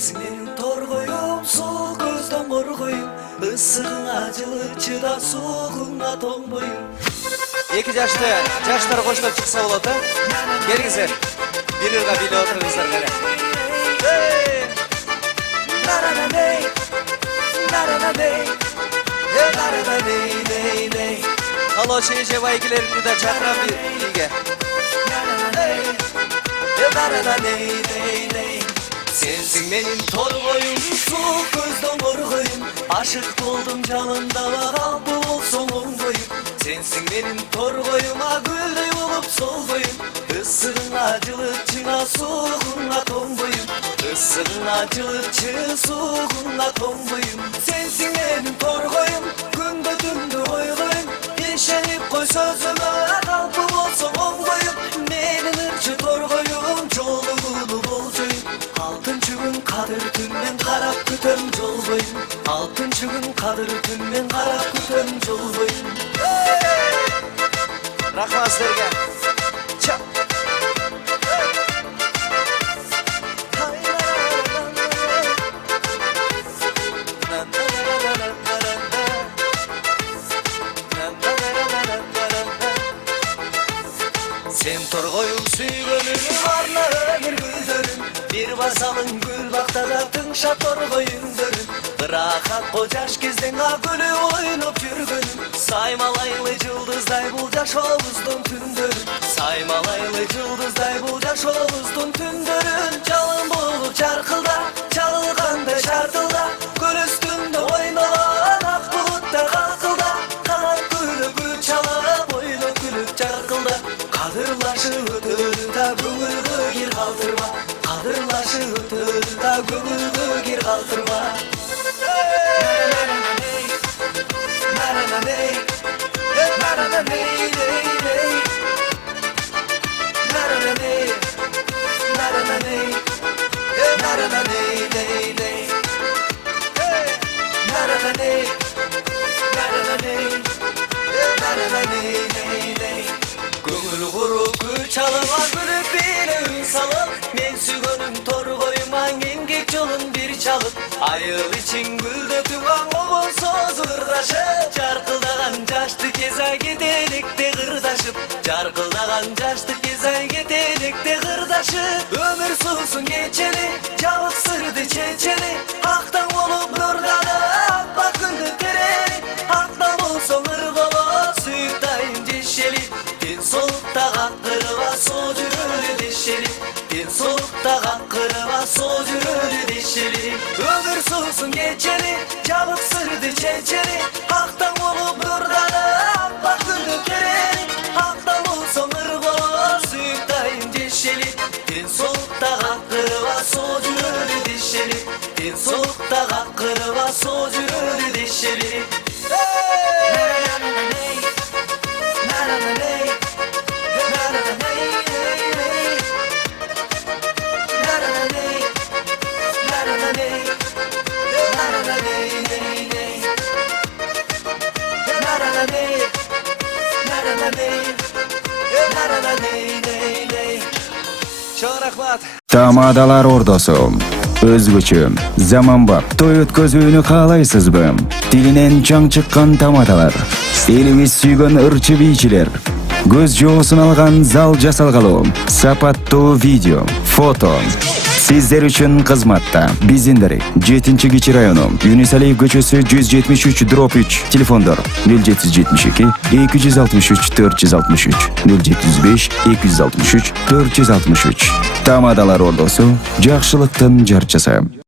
Sensin benim torgoyum, soğuk gözden korgoyum. Issığına жылы da soğuğuna toңboyum. Эки жаштар коштоп чыкса болот, а? Келиңиздер. Бир ырга бийлеп отуруңуздар кара. Алло, чейже байгилерди да чакырам бийге. Sensin benim torgoyum, soğuk gözden korgoyum. Aşık oldum canında bağal bu olsun oңgoyum. Sensin benim torgoyuma gülday olup solgoyum. Issığına жылычына soğuğuna toңboyum. Issığına жылычы soğuğuna toңboyum. Sensin benim torgoyum, күндө түндө ойгоyum. Ишенип кой сөзүмө калпы болсоң оңгоyum. Менин ырчы torgoyum, жолугулу болчоyum. Алтынчы күн кадыр түнмен карап күтөм жол бойун. Алтынчы күн кадыр түнмен карап күтөм жол бойун. Рахмат силерге. Чап. Sen torgoyum süygөнүм, арна өмүр гүлдөрүм. Бир басалың гүл бактада тыңша торгоюңдөрүм. Ырахат ко жаш кезден гүлү ойноп жүргөнүм. Саймалайлы жылдыздай бул жашообуздун түндөрү. Саймалайлы жылдыздай бул жашообуздун түндөрүн. Жалын болуп жаркылда, чалгандай шартылда. Көл үстүндө ойногон ак булуттар калкылда. Канат күлүп гүл чалып, ойноп күлүп жаркылда. Кадырлашып өтөдү да көңүлгө кир калтырма. Кадырлашып өтөдү да көңүлгө кир калтырма. Көңүл куруп гүл чалып, күлүп бийле үн салып. Мен сүйгөнүм торгоюма эмгек жолун бир чалып. Айыл ичин гүлдөтүп аңгы болсо ырдашып. Жаркылдаган жашты кез ай кетелекте кырдашып. Жаркылдаган жашты кез ай кетелекте кырдашып. Өмүр суусун кечели, жабык сырды чечели. Актан болуп нурданып, аппак гүлдү терели. Актан болсоң ырголоп, сүйүк дайым жешели. Ден соолукта какырыба соо жүрөлү дешели. Ден соолукта какырыба соо жүрөлү дешели. Өмүр суусун кечели, жабык сырды чечели. Актан болуп нурданып, аппак гүлдү терели. Актан болсоң ырголоп, сүйүк дайым жешели. Ден соолукта какырыба соо жүрөлү дешели. Ден соолукта какырыба соо жүрөлү дешели. Чоң рахмат. Тамадалар ордосу. Өзгөчө, заманбап той өткөзүүнү каалайсызбы? Тилинен чаң чыккан тамадалар. Элибиз сүйгөн ырчы бийчилер. Көз жоосун алган зал жасалгалуу. Сапаттуу видео, фото. Сиздер үчүн кызматта. Биздин 7-Кичи району, Юнисалиев көчөсү 173/3. Телефондор 0772 263 463 075 263 463. Тамадалар ордосу, жакшылыктын жарчысы.